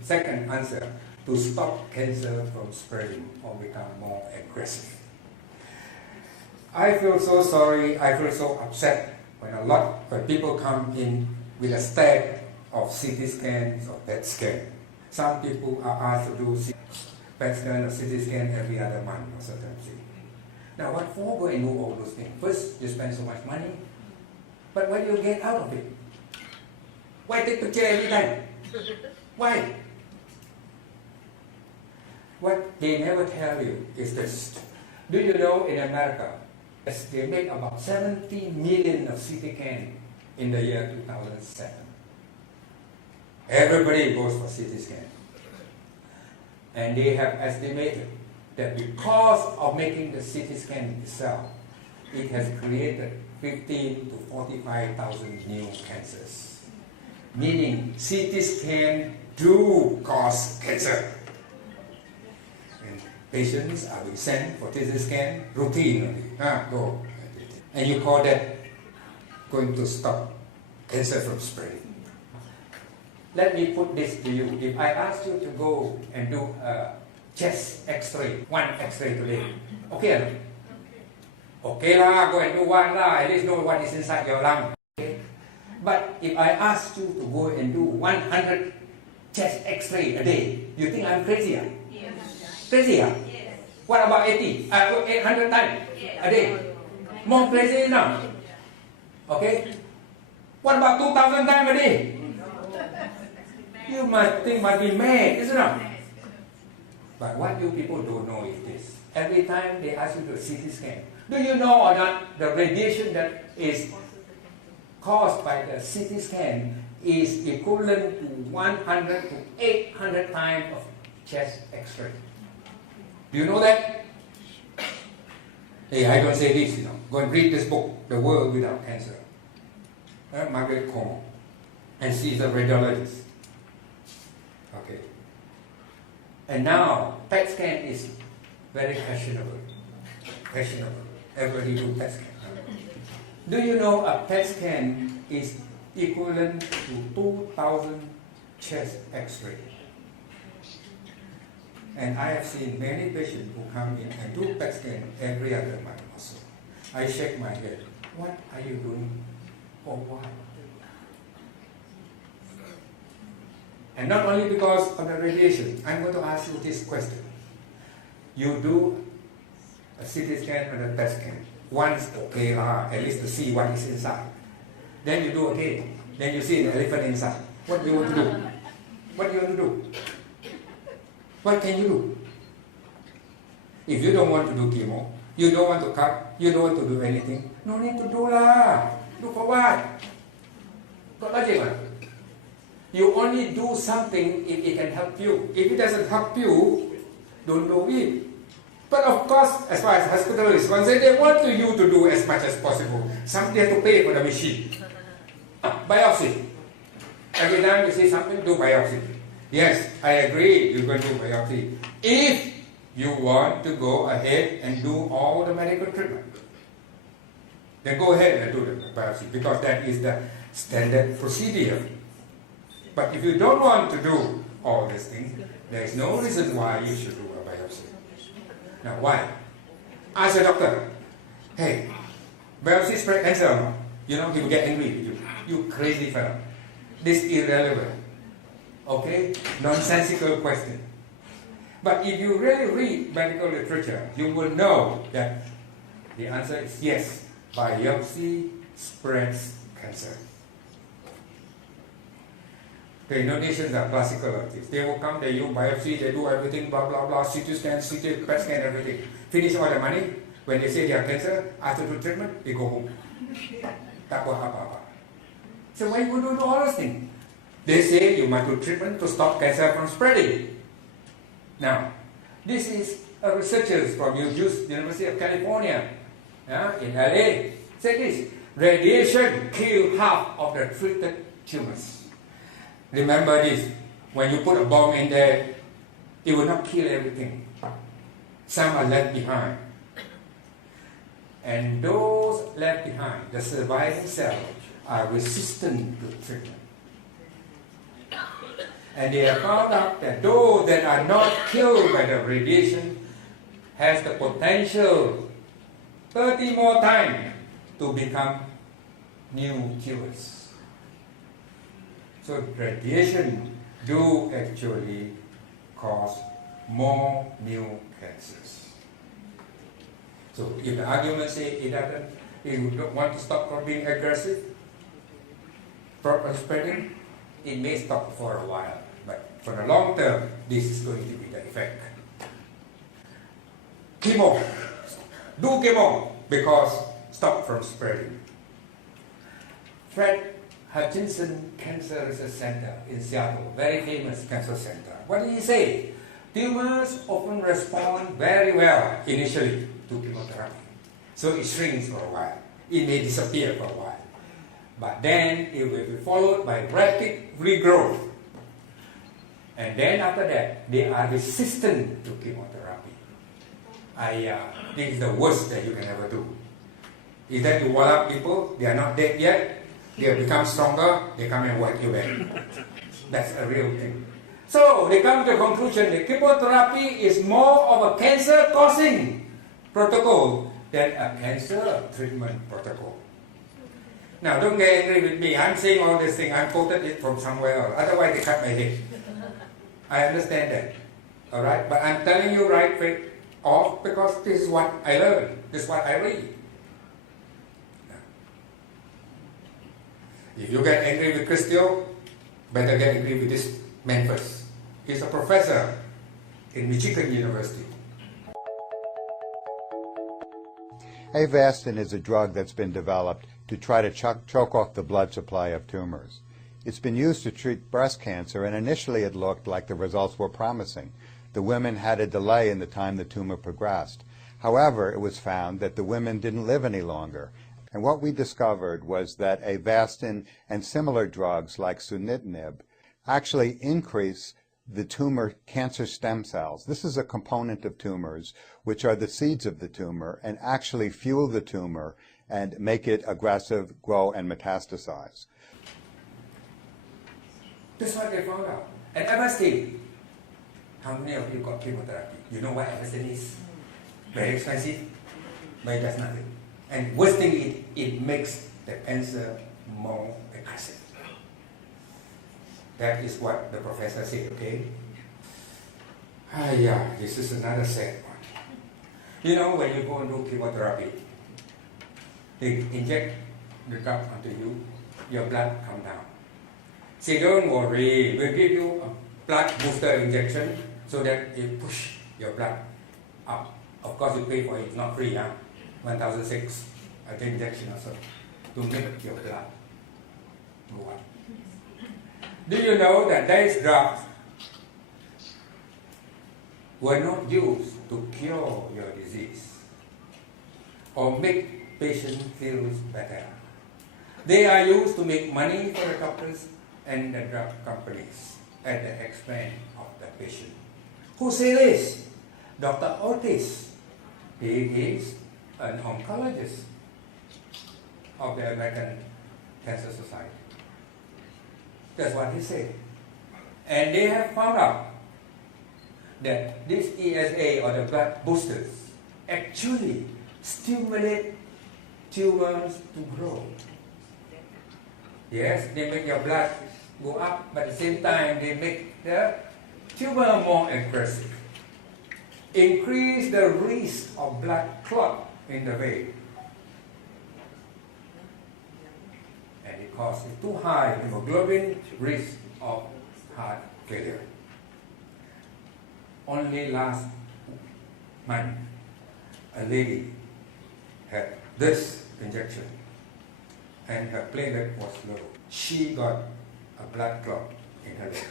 Second answer, to stop cancer from spreading or become more aggressive. I feel so sorry, I feel so upset when people come in with a stack of CT scans or PET scan. Some people are asked to do PET scan or CT scan every other month or sometimes. Now what for go and do all those things? First, you spend so much money, but what do you get out of it? Why take picture every time? Why? What they never tell you is this. Do you know in America, they made about 70 million of CT scan in the year 2007. Everybody goes for CT scan. And they have estimated that because of making the CT scan itself, it has created 15 to 45,000 new cancers. Meaning CT scan do cause cancer. Patients are being sent for CT scan routinely. Go. And you call that going to stop cancer from spreading. Let me put this to you. If I ask you to go and do a chest x-ray, one x-ray today, okay? Okay lah, go and do one lah, at least know what is inside your lung. Okay? But if I ask you to go and do 100 chest x-ray a day, you think I'm crazy? Yes. Crazy? Yes. What about 800 times a day? More crazy now. Okay? What about 2,000 times a day? You must think must be mad, isn't it? But what you people don't know is this. Every time they ask you to CT scan, do you know or not the radiation that is caused by the CT scan is equivalent to 100 to 800 times of chest x-ray? Do you know that? Hey, I don't say this, Go and read this book, The World Without Cancer. Margaret Cornwell. And she's a radiologist. Okay. And now, PET scan is very fashionable. Everybody do PET scan. Do you know a PET scan is equivalent to 2,000 chest x-ray? And I have seen many patients who come in and do PET scan every other month also. I shake my head. What are you doing? Or why? And not only because of the radiation. I'm going to ask you this question. You do a CT scan and a PET scan. Once, okay, at least to see what is inside. Then you do again. Then you see the elephant inside. What do you want to do? What do you want to do? What can you do? If you don't want to do chemo, you don't want to cut, you don't want to do anything, no need to do lah. Do for what? Got logic, right? You only do something if it can help you. If it doesn't help you, don't do it. But of course, as far as hospital is concerned, they want you to do as much as possible. Somebody has to pay for the machine. Biopsy. Every time you see something, do biopsy. Yes, I agree, you can do biopsy. If you want to go ahead and do all the medical treatment, then go ahead and do the biopsy because that is the standard procedure. But if you don't want to do all these things, there is no reason why you should do a biopsy. Now why? Ask a doctor, hey, biopsy spread cancer or not? He will get angry with you. You crazy fellow. This is irrelevant. Okay? Nonsensical question. But if you really read medical literature, you will know that the answer is yes. Biopsy spreads cancer. The Indonesians are classical artists. They will come, they use biopsy, they do everything, blah, blah, blah, CT scan, PET scan, everything. Finish all the money. When they say they have cancer, after the treatment, they go home. Tak buat apa-apa. So why would you do all those things? They say you must do treatment to stop cancer from spreading. Now, this is a researchers from University of California in LA. Say this, radiation kills half of the treated tumors. Remember this, when you put a bomb in there, it will not kill everything. Some are left behind. And those left behind, the surviving cells, are resistant to treatment. And they have found out that those that are not killed by the radiation has the potential 30 more times to become new cures. So radiation do actually cause more new cancers. So if the argument say it don't want to stop from being aggressive, from spreading, it may stop for a while, but for the long term, this is going to be the effect. Chemo, do chemo because stop from spreading. Fred Hutchinson Cancer Research Center in Seattle, very famous cancer center. What did he say? Tumors often respond very well initially to chemotherapy. So it shrinks for a while. It may disappear for a while. But then it will be followed by rapid regrowth. And then after that, they are resistant to chemotherapy. This is the worst that you can ever do. Is that you wall up people, they are not dead yet, they have become stronger, they come and wipe you back. That's a real thing. So they come to the conclusion that chemotherapy is more of a cancer-causing protocol than a cancer treatment protocol. Now, don't get angry with me. I'm saying all this thing. I quoted it from somewhere else. Otherwise, they cut my head. I understand that. All right? But I'm telling you right off because this is what I learned. This is what I read. If you get angry with Christio, better get angry with this man first. He's a professor in Michigan University. Avastin is a drug that's been developed to try to choke off the blood supply of tumors. It's been used to treat breast cancer, and initially it looked like the results were promising. The women had a delay in the time the tumor progressed. However, it was found that the women didn't live any longer. And what we discovered was that Avastin and similar drugs like sunitinib actually increase the tumor cancer stem cells. This is a component of tumors, which are the seeds of the tumor, and actually fuel the tumor and make it aggressive, grow, and metastasize. That's what they found out. And Avastin, how many of you got chemotherapy? You know what Avastin is? Very expensive, but it does nothing. And worst thing is, it makes the cancer more aggressive. That is what the professor said, okay? This is another sad one. You know, when you go and do chemotherapy, they inject the drug onto you, your blood comes down. Say, don't worry, we'll give you a blood booster injection so that it push your blood up. Of course, you pay for it, it's not free, huh? 1,006 the injection also to make your blood go up. Do you know that these drugs were not used to cure your disease or make patients feel better? They are used to make money for the doctors and the drug companies at the expense of the patient. Who say this? Dr. Ortiz. He is an oncologist of the American Cancer Society. That's what he said. And they have found out that this ESA or the blood boosters actually stimulate tumors to grow. Yes, they make your blood go up, but at the same time they make the tumor more aggressive. Increase the risk of blood clot in the vein. And it causes too high hemoglobin, risk of heart failure. Only last month, a lady had this injection and her platelet was low. She got a blood clot in her leg.